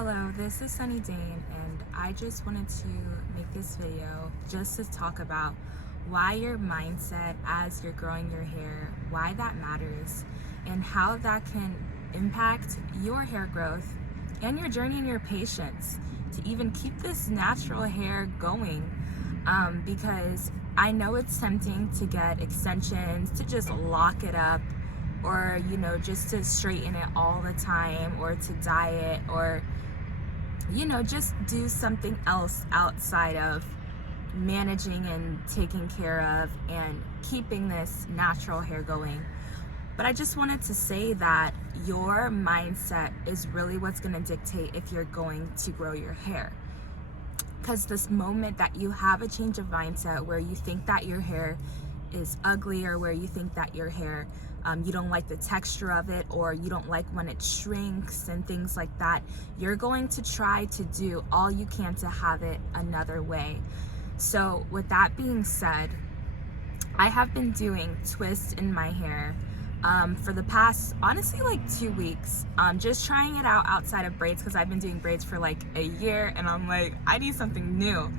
Hello, this is Sunny Dane, and I just wanted to make this video just to talk about why your mindset as you're growing your hair, why that matters, and how that can impact your hair growth and your journey and your patience to even keep this natural hair going. Because I know it's tempting to get extensions, to just lock it up, or just to straighten it all the time, or to dye it, or just do something else outside of managing and taking care of and keeping this natural hair going. But I just wanted to say that your mindset is really what's going to dictate if you're going to grow your hair. Because this moment that you have a change of mindset where you think that your hair is ugly, or where you think that your hair, you don't like the texture of it, or you don't like when it shrinks and things like that, you're going to try to do all you can to have it another way. So with that being said, I have been doing twists in my hair for the past, honestly, like 2 weeks, just trying it out outside of braids, because I've been doing braids for like a year, and I'm like, I need something new.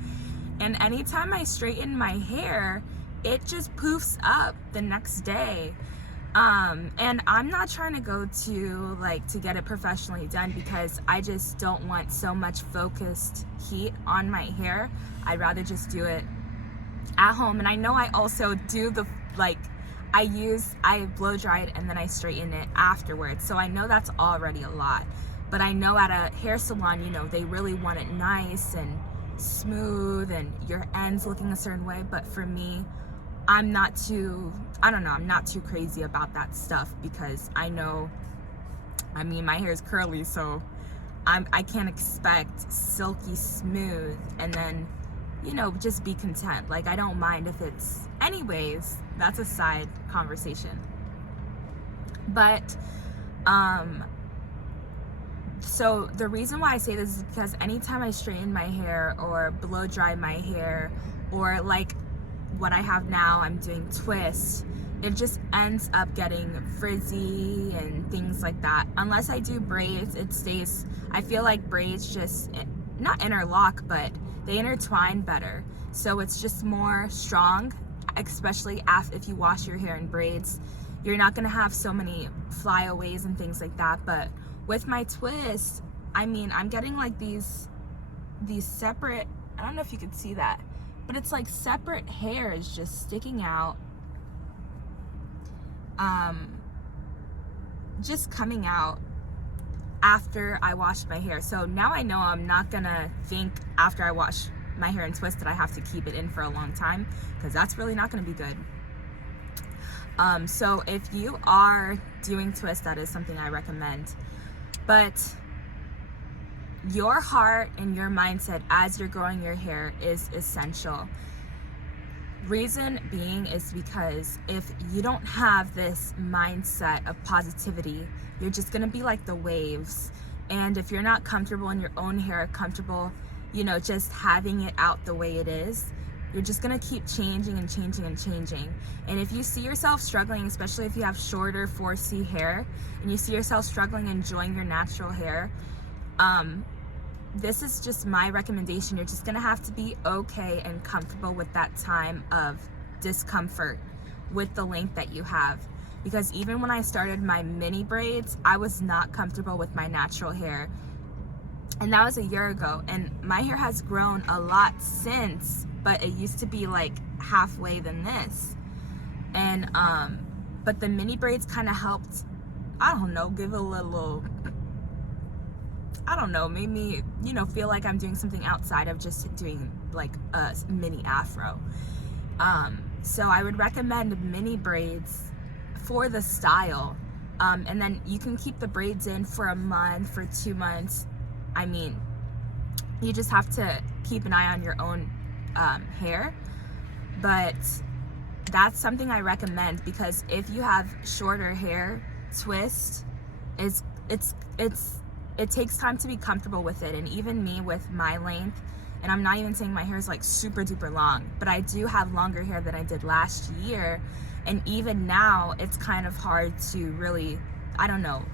And anytime I straighten my hair, it just poofs up the next day. And I'm not trying to go to get it professionally done, because I just don't want so much focused heat on my hair. I'd rather just do it at home. And I know I also do I blow dry it and then I straighten it afterwards. So I know that's already a lot. But I know at a hair salon, they really want it nice and smooth and your ends looking a certain way. But for me, I'm not too crazy about that stuff, because I know, my hair is curly, so I can't expect silky smooth and then, just be content. Like, I don't mind if it's, anyways, that's a side conversation. But, so the reason why I say this is because anytime I straighten my hair or blow dry my hair, or like what I have now, I'm doing twists, it just ends up getting frizzy and things like that. Unless I do braids, it stays, I feel like braids just, not interlock, but they intertwine better. So it's just more strong, especially if you wash your hair in braids. You're not gonna have so many flyaways and things like that. But with my twist, I'm getting like these separate, I don't know if you could see that, but it's like separate hairs just sticking out, just coming out after I wash my hair. So now I know I'm not gonna think after I wash my hair and twist that I have to keep it in for a long time, because that's really not gonna be good. So if you are doing twist, that is something I recommend. But your heart and your mindset as you're growing your hair is essential. Reason being is because if you don't have this mindset of positivity, you're just gonna be like the waves. And if you're not comfortable in your own hair, comfortable, just having it out the way it is, you're just gonna keep changing and changing and changing. And if you see yourself struggling, especially if you have shorter 4C hair, and you see yourself struggling enjoying your natural hair, this is just my recommendation. You're just gonna have to be okay and comfortable with that time of discomfort with the length that you have. Because even when I started my mini braids, I was not comfortable with my natural hair. And that was a year ago. And my hair has grown a lot since, but it used to be like halfway than this. And, but the mini braids kind of helped, I don't know, give a little, made me, feel like I'm doing something outside of just doing like a mini afro. So I would recommend mini braids for the style. And then you can keep the braids in for a month, for 2 months. You just have to keep an eye on your own hair. But that's something I recommend, because if you have shorter hair, twist, it takes time to be comfortable with it. And even me with my length, and I'm not even saying my hair is like super duper long, but I do have longer hair than I did last year. And even now, it's kind of hard to really,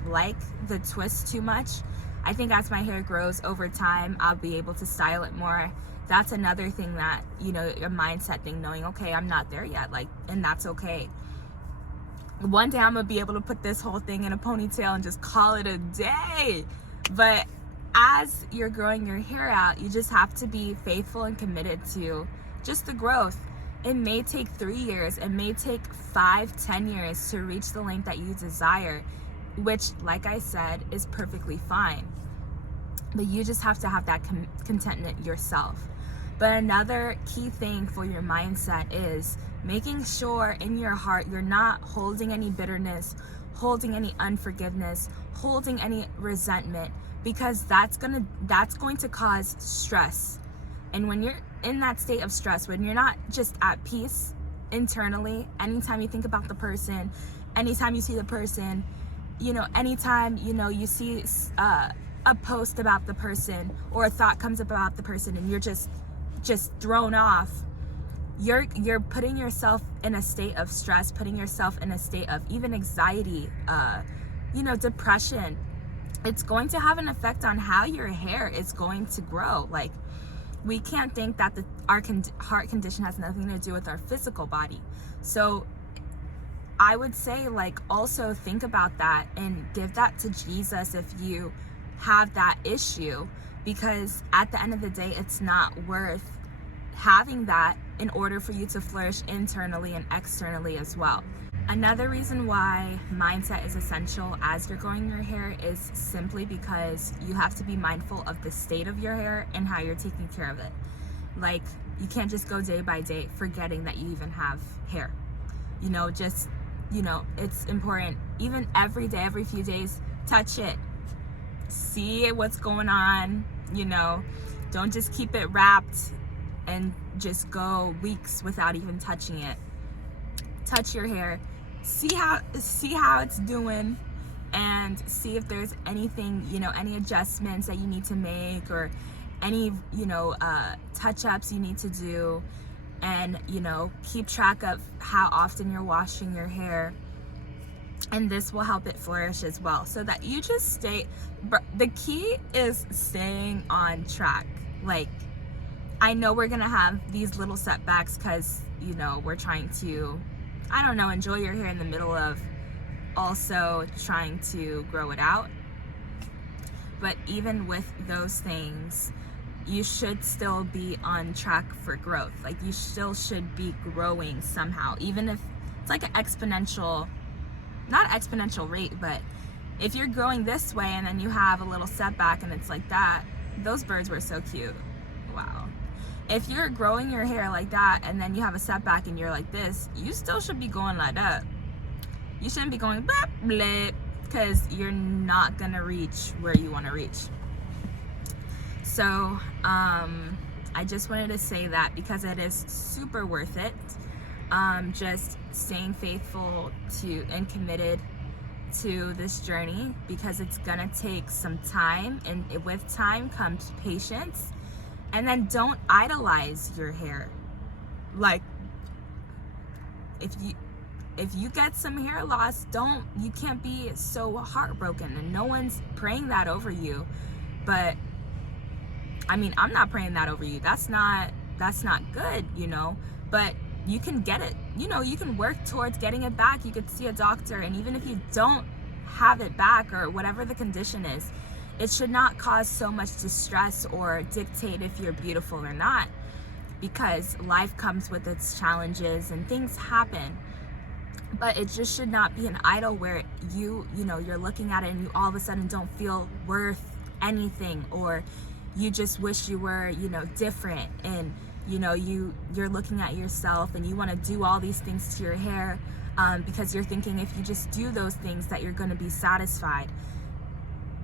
like the twist too much. I think as my hair grows over time, I'll be able to style it more. That's another thing that, you know, your mindset thing, knowing, okay, I'm not there yet, like, and that's okay. One day I'm gonna be able to put this whole thing in a ponytail and just call it a day. But as you're growing your hair out, you just have to be faithful and committed to just the growth. It may take 3 years, it may take 5-10 years to reach the length that you desire, which, like I said, is perfectly fine. But you just have to have that contentment yourself. But another key thing for your mindset is making sure in your heart you're not holding any bitterness, holding any unforgiveness, holding any resentment, because that's going to cause stress. And when you're in that state of stress, when you're not just at peace internally, anytime you think about the person, anytime you see the person, you know, anytime, you know, you see a post about the person or a thought comes up about the person and you're just thrown off, you're putting yourself in a state of stress, putting yourself in a state of even anxiety, you know, depression. It's going to have an effect on how your hair is going to grow. Like, we can't think that our heart condition has nothing to do with our physical body. So I would say, like, also think about that and give that to Jesus if you have that issue, because at the end of the day, it's not worth having that in order for you to flourish internally and externally as well. Another reason why mindset is essential as you're growing your hair is simply because you have to be mindful of the state of your hair and how you're taking care of it. Like, you can't just go day by day forgetting that you even have hair. You know, just, you know, it's important. Even every day, every few days, touch it. See what's going on, you know. Don't just keep it wrapped and just go weeks without even touching it. Touch your hair. See how it's doing, and see if there's anything, you know, any adjustments that you need to make, or any, you know, touch-ups you need to do. And, you know, keep track of how often you're washing your hair, and this will help it flourish as well, so that you just stay. The key is staying on track. Like, I know we're gonna have these little setbacks because, you know, we're trying to, I don't know, enjoy your hair in the middle of also trying to grow it out. But even with those things, you should still be on track for growth. Like, you still should be growing somehow, even if it's like an exponential, not exponential rate, but if you're growing this way and then you have a little setback and it's like that, those birds were so cute. Wow. If you're growing your hair like that and then you have a setback and you're like this, you still should be going like that. You shouldn't be going blip, blip, because you're not gonna reach where you want to reach. So I just wanted to say that because it is super worth it. Just staying faithful to and committed to this journey, because it's gonna take some time, and with time comes patience. And then don't idolize your hair. Like, if you get some hair loss, you can't be so heartbroken, and no one's praying that over you. But I mean, I'm not praying that over you. That's not good, you know. But you can get it, you know, you can work towards getting it back. You could see a doctor, and even if you don't have it back, or whatever the condition is, it should not cause so much distress or dictate if you're beautiful or not, because life comes with its challenges and things happen. But it just should not be an idol where you know, you're looking at it and you all of a sudden don't feel worth anything, or you just wish you were, you know, different, and you know, you're looking at yourself and you want to do all these things to your hair because you're thinking if you just do those things that you're going to be satisfied.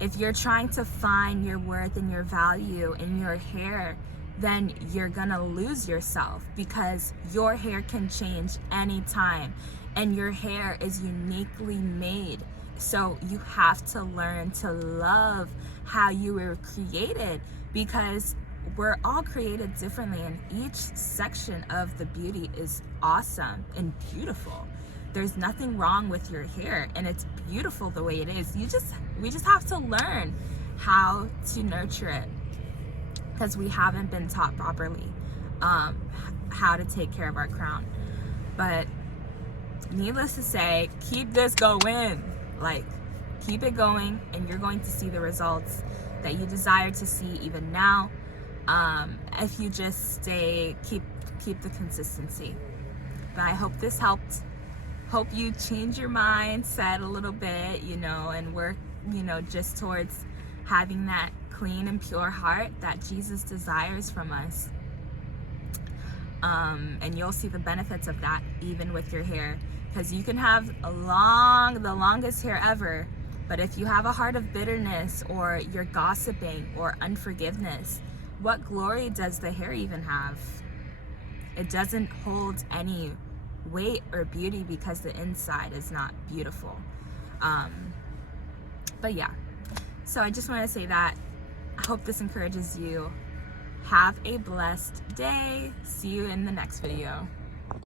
If you're trying to find your worth and your value in your hair, then you're gonna lose yourself, because your hair can change anytime, and your hair is uniquely made. So you have to learn to love how you were created, because we're all created differently, and each section of the beauty is awesome and beautiful. There's nothing wrong with your hair, and it's beautiful the way it is. We just have to learn how to nurture it, because we haven't been taught properly how to take care of our crown. But needless to say, keep this going. Like, keep it going, and you're going to see the results that you desire to see even now. If you just keep the consistency. But I hope this helped. Hope you change your mindset a little bit, and work, just towards having that clean and pure heart that Jesus desires from us. And you'll see the benefits of that even with your hair, because you can have the longest hair ever, but if you have a heart of bitterness, or you're gossiping, or unforgiveness, what glory does the hair even have? It doesn't hold any weight or beauty, because the inside is not beautiful. But yeah, so I just want to say that I hope this encourages you. Have a blessed day. See you in the next video.